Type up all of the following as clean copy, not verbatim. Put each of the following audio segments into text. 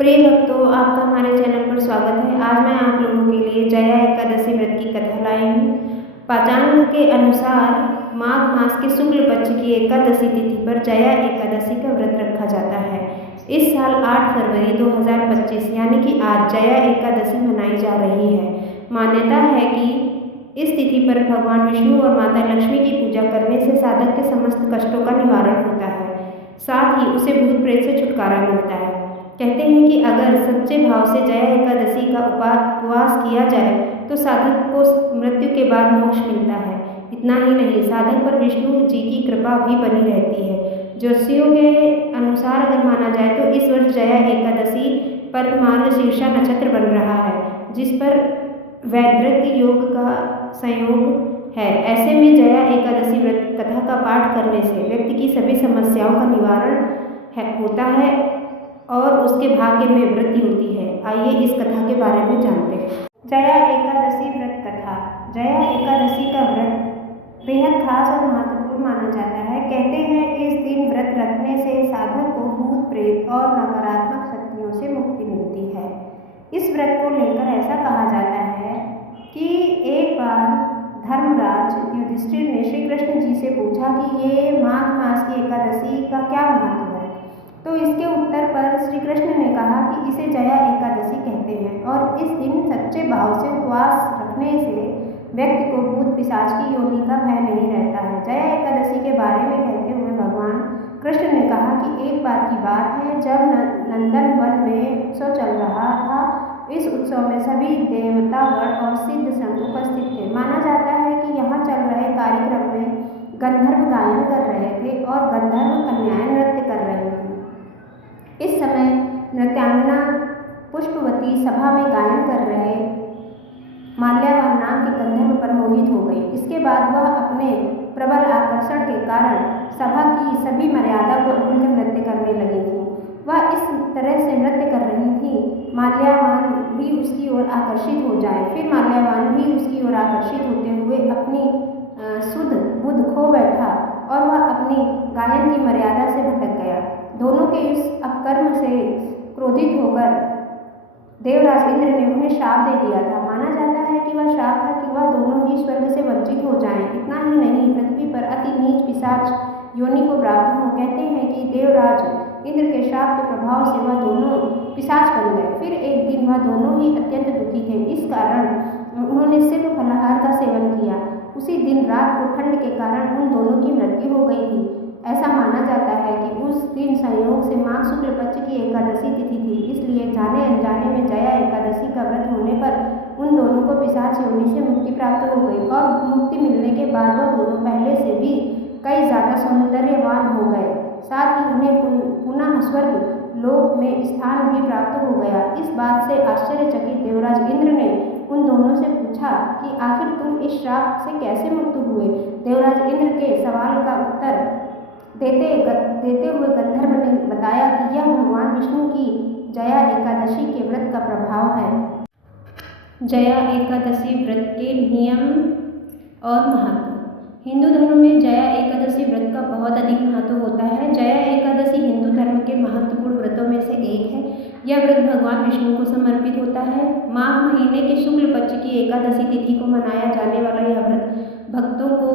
प्रिय भक्तों, आपका हमारे चैनल पर स्वागत है। आज मैं आप लोगों के लिए जया एकादशी व्रत की कथा लाई हूँ। पाचांग के अनुसार माघ मास के शुक्ल पक्ष की एकादशी तिथि पर जया एकादशी का व्रत रखा जाता है। इस साल 8 फरवरी 2025 यानी कि आज जया एकादशी मनाई जा रही है। मान्यता है कि इस तिथि पर भगवान विष्णु और माता लक्ष्मी की पूजा करने से साधक के समस्त कष्टों का निवारण होता है, साथ ही उसे भूत प्रेत से छुटकारा मिलता है। कहते हैं कि अगर सच्चे भाव से जया एकादशी का उपवास किया जाए तो साधक को मृत्यु के बाद मोक्ष मिलता है। इतना ही नहीं, साधक पर विष्णु जी की कृपा भी बनी रहती है। ज्योतिषियों के अनुसार अगर माना जाए तो इस वर्ष जया एकादशी पर मार्गशीर्षा नक्षत्र बन रहा है, जिस पर वैदृत योग का संयोग है। ऐसे में जया एकादशी व्रत कथा का पाठ करने से व्यक्ति की सभी समस्याओं का निवारण होता है और उसके भाग्य में वृद्धि होती है। आइए इस कथा के बारे में जानते हैं। जया एकादशी व्रत कथा। जया एकादशी का व्रत बेहद खास और महत्वपूर्ण माना जाता है। कहते हैं इस दिन व्रत रखने से साधक को भूत प्रेत और नकारात्मक शक्तियों से मुक्ति मिलती है। इस व्रत को लेकर ऐसा कहा जाता है कि एक बार धर्मराज युधिष्ठिर ने श्री कृष्ण जी से पूछा कि ये माघ मास की एकादशी का क्या महत्व है। तो इसके उत्तर पर श्री कृष्ण ने कहा कि इसे जया एकादशी कहते हैं और इस दिन सच्चे भाव से उपवास रखने से व्यक्ति को भूत पिशाच की योनि का भय नहीं रहता है। जया एकादशी के बारे में कहते हुए भगवान कृष्ण ने कहा कि एक बार की बात है, जब नंदन वन में उत्सव चल रहा था। इस उत्सव में सभी देवतागण और सिद्ध संत उपस्थित थे। माना जाता है कि यहाँ चल रहे कार्यक्रम में गंधर्व गायन कर रहे थे और गंधर्व कन्याएं नृत्य कर रही थी। इस समय नृत्यांगना पुष्पवती सभा में गायन कर रहे माल्यावान नाम के गंधर्व पर मोहित हो गई। इसके बाद वह अपने प्रबल आकर्षण के कारण सभा की सभी मर्यादा को भूलकर नृत्य करने लगी थी। वह इस तरह से नृत्य कर रही थी माल्यावान भी उसकी ओर आकर्षित हो जाए। फिर माल्यावान भी उसकी ओर आकर्षित होते हुए अपनी शुद्ध बुद्ध खो बैठा और वह अपनी गायन की मर्यादा से भटक गया। दोनों के इस अपकर्म से क्रोधित होकर देवराज इंद्र ने उन्हें श्राप दे दिया था। माना जाता है कि वह श्राप था कि वह दोनों ही स्वर्ग से वंचित हो जाएं। इतना ही नहीं, पृथ्वी पर अति नीच पिशाच योनि को प्राप्त हो। कहते हैं कि देवराज इंद्र के श्राप के प्रभाव से वह दोनों पिशाच बन गए। फिर एक दिन वह दोनों ही अत्यंत दुखी थे। इस कारण उन्होंने सिर्फ फलाहार का सेवन किया। उसी दिन रात को ठंड के कारण उन दोनों की मृत्यु हो गई थी। ऐसा माना जाता है कि उस दिन संयोग से माघ शुक्ल पक्ष की एकादशी तिथि थी, इसलिए जाने अनजाने में जया एकादशी का व्रत होने पर उन दोनों को पिशाच योनि से मुक्ति प्राप्त हो गई और मुक्ति मिलने के बाद वह दोनों पहले से भी कई ज़्यादा सौंदर्यवान हो गए। साथ ही उन्हें पुनः स्वर्ग लोक में स्थान भी प्राप्त हो गया। इस बात से आश्चर्यचकित देवराज इंद्र ने उन दोनों से पूछा कि आखिर तुम इस श्राप से कैसे मुक्त हुए। देवराज इंद्र के सवाल का उत्तर देते हुए गंधर्व ने बताया कि यह भगवान विष्णु की जया एकादशी के व्रत का प्रभाव है। जया एकादशी व्रत के नियम और महत्व। हिंदू धर्म में जया एकादशी व्रत का बहुत अधिक महत्व होता है। जया एकादशी हिंदू धर्म के महत्वपूर्ण व्रतों में से एक है। यह व्रत भगवान विष्णु को समर्पित होता है। माघ महीने के शुक्ल पक्ष की एकादशी तिथि को मनाया जाने वाला यह व्रत भक्तों को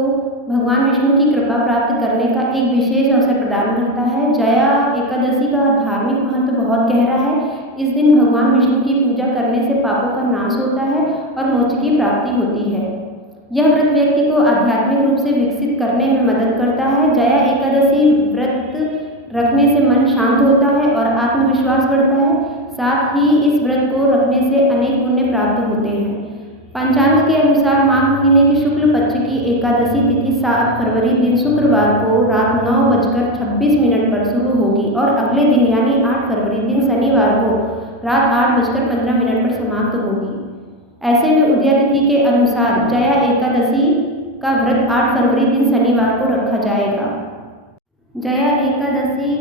भगवान विष्णु की कृपा प्राप्त करने का एक विशेष अवसर प्रदान करता है। जया एकादशी का धार्मिक महत्व बहुत गहरा है। इस दिन भगवान विष्णु की पूजा करने से पापों का नाश होता है और मोक्ष की प्राप्ति होती है। यह व्रत व्यक्ति को आध्यात्मिक रूप से विकसित करने में मदद करता है। जया एकादशी व्रत रखने से मन शांत होता है और आत्मविश्वास बढ़ता है। साथ ही इस व्रत को रखने से अनेक पुण्य प्राप्त होते हैं। पंचांग के अनुसार माघ महीने की शुक्ल पक्ष की एकादशी तिथि 7 फरवरी दिन शुक्रवार को रात 9:26 पर शुरू होगी और अगले दिन यानी 8 फरवरी दिन शनिवार को रात 8:15 पर समाप्त होगी। ऐसे में उदया तिथि के अनुसार जया एकादशी का व्रत 8 फरवरी दिन शनिवार को रखा जाएगा। जया एकादशी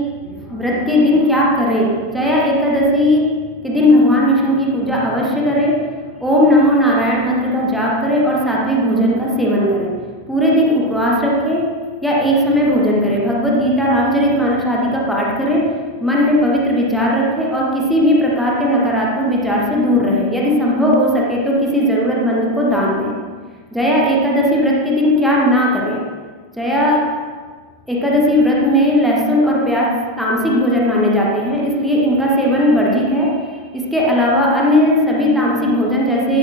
व्रत के दिन क्या करें। जया एकादशी के दिन भगवान विष्णु की पूजा अवश्य करें। ओम नमो नारायण मंत्र का जाप करें और सात्विक भोजन का सेवन करें। पूरे दिन उपवास रखें या एक समय भोजन करें। भगवद गीता रामचरितमानस आदि का पाठ करें। मन में पवित्र विचार रखें और किसी भी प्रकार के नकारात्मक विचार से दूर रहें। यदि संभव हो सके तो किसी ज़रूरतमंद को दान दें। जया एकादशी व्रत के दिन क्या ना करें? जया एकादशी व्रत में लहसुन और प्याज तामसिक भोजन माने जाते हैं, इसलिए इनका सेवन वर्जित है। इसके अलावा अन्य सभी तामसिक भोजन जैसे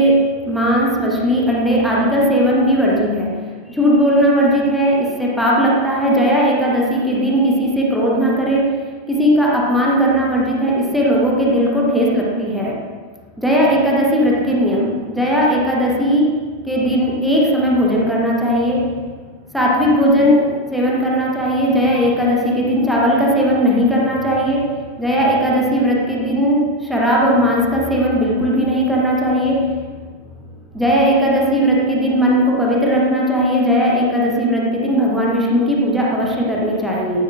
मांस, मछली, अंडे आदि का सेवन भी वर्जित है। झूठ बोलना वर्जित है, इससे पाप लगता है। जया एकादशी के दिन किसी से क्रोध न करें। किसी का अपमान करना वर्जित है, इससे लोगों के दिल को ठेस लगती है। जया एकादशी व्रत के नियम। जया एकादशी के दिन एक समय भोजन करना चाहिए, सात्विक भोजन सेवन करना चाहिए। जया एकादशी के दिन चावल का सेवन नहीं करना चाहिए। जया एकादशी व्रत के दिन शराब और मांस का सेवन बिल्कुल भी नहीं करना चाहिए। जया एकादशी व्रत के दिन मन को पवित्र रखना चाहिए। जया एकादशी व्रत के दिन भगवान विष्णु की पूजा अवश्य करनी चाहिए।